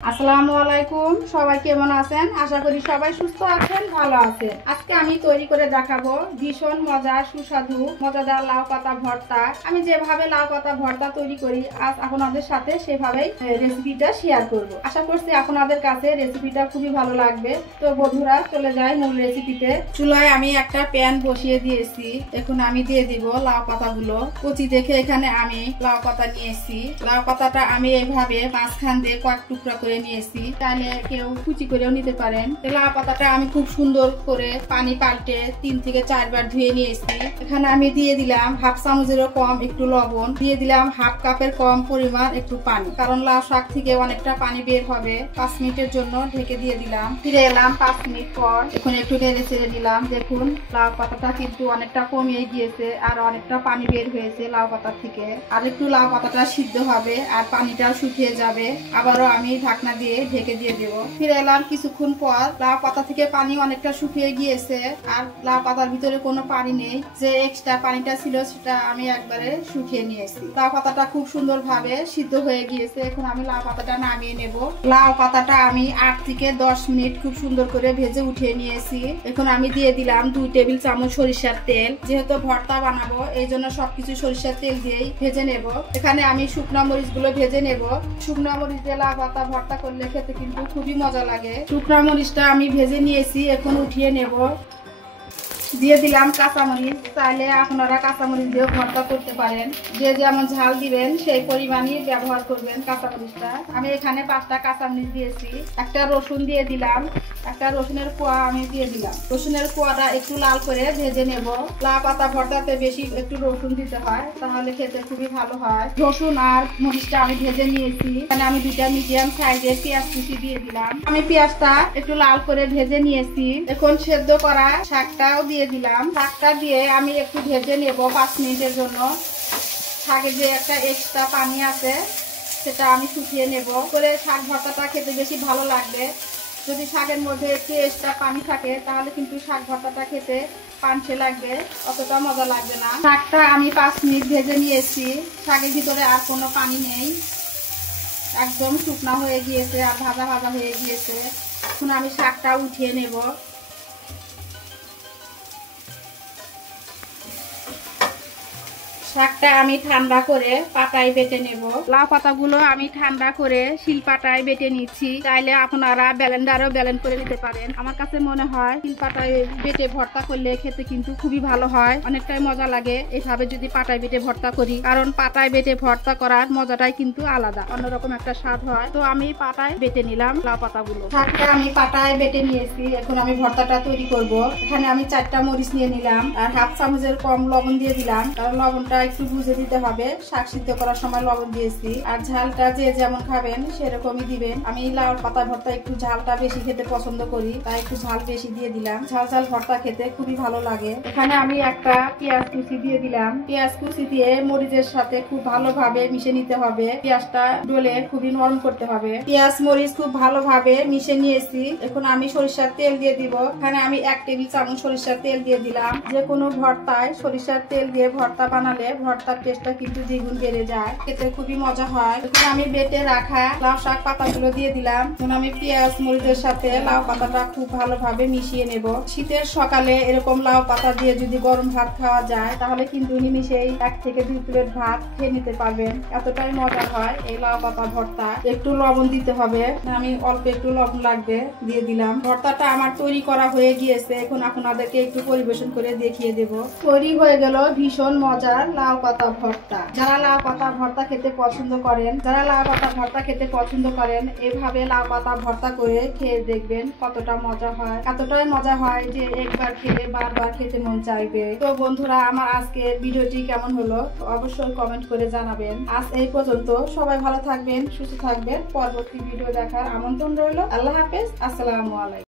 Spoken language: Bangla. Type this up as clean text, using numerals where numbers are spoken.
আসসালামু আলাইকুম। সবাই কেমন আছেন? আশা করি সবাই সুস্থ আছেন, ভালো আছেন। আজকে আমি তৈরি করে দেখাবো ভীষণ মজার সুস্বাদু মজাদার লাউ পাতা ভর্তা। আমি যেভাবে লাউ পাতা ভর্তা তৈরি করি আজ আপনাদের সাথে সেভাবেই রেসিপিটা শেয়ার করব। আশা করছি আপনাদের কাছে রেসিপিটা খুবই ভালো লাগবে। তো বন্ধুরা চলে যাই মূল রেসিপিতে। চুলায় আমি একটা প্যান বসিয়ে দিয়েছি। এখন আমি দিয়ে দিব লাউ পাতাগুলো। কচি দেখে এখানে আমি লাউ পাতা নিয়েছি। লাউ পাতাটা আমি এইভাবে মাঝখান দিয়ে কয়েক টুকরা করে নিয়েছি, তাহলে কেউ কুচি করেও নিতে পারেন। লাউ পাতাটা আমি খুব সুন্দর করে পানি পাল্টে 3 থেকে 4 বার ধুয়ে নিয়েছি। এখানে আমি দিয়ে দিলাম হাফ চামচেরও কম একটু লবণ, দিয়ে দিলাম হাফ কাপের কম পরিমাণ একটু পানি, কারণ লাউ শাক থেকে অনেকটা পানি বের হবে। 5 মিনিটের জন্য ঢেকে দিয়ে দিলাম। ফিরে এলাম 5 মিনিট পর। এখন একটু নেড়ে চেড়ে দিলাম। দেখুন লাউ পাতাটা কিন্তু অনেকটা কমিয়ে গিয়েছে আর অনেকটা পানি বের হয়েছে লাউ পাতা থেকে। আর একটু লাউ পাতাটা সিদ্ধ হবে আর পানিটাও শুকিয়ে যাবে। আবারও আমি ঢাকনা দিয়ে ঢেকে দিয়ে দেব। ফিরে এলাম কিছুক্ষণ পর। লাউ পাতা থেকে পানি অনেকটা শুকিয়ে গিয়েছে আর লাউ পাতার ভিতরে কোনো পানি নেই। যে এক্সট্রা পানিটা ছিল সেটা আমি একবারে শুকিয়ে নিয়েছি। লাউ পাতাটা খুব সুন্দর ভাবে সিদ্ধ হয়ে গিয়েছে। এখন আমি লাউ পাতাটা নামিয়ে নেব। লাউ পাতাটা আমি 8 থেকে 10 মিনিট খুব সুন্দর করে ভেজে উঠিয়ে নিয়েছি। এখন আমি দিয়ে দিলাম 2 টেবিল চামচ সরিষার তেল। যেহেতু ভর্তা বানাবো এই জন্য সবকিছু সরিষার তেল দিয়েই ভেজে নেব। এখানে আমি শুকনো মরিচ গুলো ভেজে নেব। শুকনো মরিচ দিয়ে লাউ পাতা ভর্তা করলে খেতে কিন্তু খুবই মজা লাগে। শুকনো মরিচটা আমি ভেজে নিয়েছি, এখন উঠিয়ে নেব। দিয়ে দিলাম কাঁচামরিচ। চাইলে আপনারা কাঁচামরিচ দিয়েও ভর্তা করতে পারেন। যে যেমন ঝাল দিবেন সেই পরিমাণই ব্যবহার করবেন কাঁচামরিচটা। আমি এখানে 5টা কাঁচামরিচ দিয়েছি। একটা রসুন দিয়ে দিলাম। একটা রসুনের কোয়া আমি দিয়ে দিলাম। রসুনের কোয়াটা একটু লাল করে ভেজে নেব। লাউ পাতা ভর্তাতে বেশি একটু রসুন দিতে হয়, তাহলে খেতে খুবই ভালো হয়। রসুন আর মরিচটা আমি ভেজে নিয়েছি। এখানে আমি 2টা মিডিয়াম সাইজের পেঁয়াজ কুচি দিয়ে দিলাম। আমি পেঁয়াজটা একটু লাল করে ভেজে নিয়েছি। এখন সেদ্ধ করা শাকটাও দিয়ে দিলাম। শাকটা দিয়ে আমি একটু ভেজে নেব 5 মিনিটের জন্য। শাকে যে একটা এক্সট্রা পানি আছে সেটা আমি শুকিয়ে নেব। করে শাক ভর্তাটা খেতে বেশি ভালো লাগবে। যদি শাকের মধ্যে একটু এক্সট্রা পানি থাকে তাহলে কিন্তু শাক ভর্তাটা খেতে পানসে লাগবে, অতটা মজা লাগবে না। শাকটা আমি 5 মিনিট ভেজে নিয়েছি। শাকের ভিতরে আর কোনো পানি নেই, একদম শুকনা হয়ে গিয়েছে আর ভাজা ভাজা হয়ে গিয়েছে। এখন আমি শাকটা উঠিয়ে নেব। শাকটা আমি ঠান্ডা করে পাটায় বেটে নেব। লাউ পাতাগুলো আমি ঠান্ডা করে শিলপাটায় বেটে নিচ্ছি। চাইলে আপনারা ব্লেন্ডারেও ব্লেন্ড করে নিতে পারেন। আমার কাছে মনে হয় শিলপাটায় বেটে ভর্তা করলে খেতে কিন্তু খুবই ভালো হয়, অনেকটাই মজা লাগে এভাবে যদি পাটায় বেটে ভর্তা করি। কারণ পাটায় বেটে ভর্তা করার মজাটাই কিন্তু আলাদা, অন্যরকম একটা স্বাদ হয়। তো আমি পাটায় বেটে নিলাম লাউ পাতাগুলো। শাকটা আমি পাটায় বেটে নিয়েছি। এখন আমি ভর্তাটা তৈরি করব। এখানে আমি 4টা মরিচ নিয়ে নিলাম আর হাফ চামচের কম লবণ দিয়ে দিলাম, কারণ লবণটা একটু বুঝে দিতে হবে। শাক সিদ্ধ করার সময় লবণ দিয়েছি। আর ঝালটা যে যেমন খাবেন সেরকমই দিবেন। আমি লাউ পাতা ভর্তা একটু ঝালটা বেশি খেতে পছন্দ করি, তাই একটু ঝাল বেশি দিয়ে দিলাম। ঝাল ঝাল ভর্তা খেতে খুবই ভালো লাগে। এখানে আমি একটা পেঁয়াজ কুচি দিয়ে দিলাম। পেঁয়াজ কুচি দিয়ে মরিচের সাথে খুব ভালোভাবে মিশে নিতে হবে। পেঁয়াজটা ডলে খুবই নরম করতে হবে। পেঁয়াজ মরিচ খুব ভালোভাবে মিশে নিয়েছি। এখন আমি সরিষার তেল দিয়ে দিব। এখানে আমি 1 টেবিল চামচ সরিষার তেল দিয়ে দিলাম। যে কোনো ভর্তায় সরিষার তেল দিয়ে ভর্তা বানালে ভর্তার টেস্টটা কিন্তু দ্বিগুণ বেড়ে যায়, খেতে খুবই মজা হয়। এখন আমি বেটে রাখা লাউ শাক পাতাগুলো দিয়ে দিলাম। এখন আমি পেঁয়াজ মরিচের সাথে লাউ পাতাটা খুব ভালোভাবে মিশিয়ে নেব। শীতের সকালে এরকম লাউ পাতা দিয়ে যদি গরম ভাত খাওয়া যায় তাহলে কিন্তু নিমিশেই 1 থেকে 2 প্লেট ভাত খেয়ে নিতে পারবেন, এতটাই মজা হয় এই লাউ পাতা ভর্তা। একটু লবণ দিতে হবে, আমি অল্প একটু লবণ লাগবে দিয়ে দিলাম। ভর্তাটা আমার তৈরি করা হয়ে গিয়েছে। এখন আপনাদেরকে একটু পরিবেশন করে দেখিয়ে দেব। তৈরি হয়ে গেল ভীষণ মজার লাউ পাতা ভর্তা। যারা লাউ পাতা ভর্তা খেতে পছন্দ করেন এভাবে লাউ পাতা ভর্তা করে খেয়ে দেখবেন কতটা মজা হয়। এতটাই মজা হয় যে একবার খেলে বারবার খেতে মন চাইবে। তো বন্ধুরা আমার আজকের ভিডিওটি কেমন হলো অবশ্যই কমেন্ট করে জানাবেন। আজ এই পর্যন্ত। সবাই ভালো থাকবেন, সুস্থ থাকবেন। পরবর্তী ভিডিও দেখার আমন্ত্রণ রইল। আল্লাহ হাফেজ। আসসালামু আলাইকুম।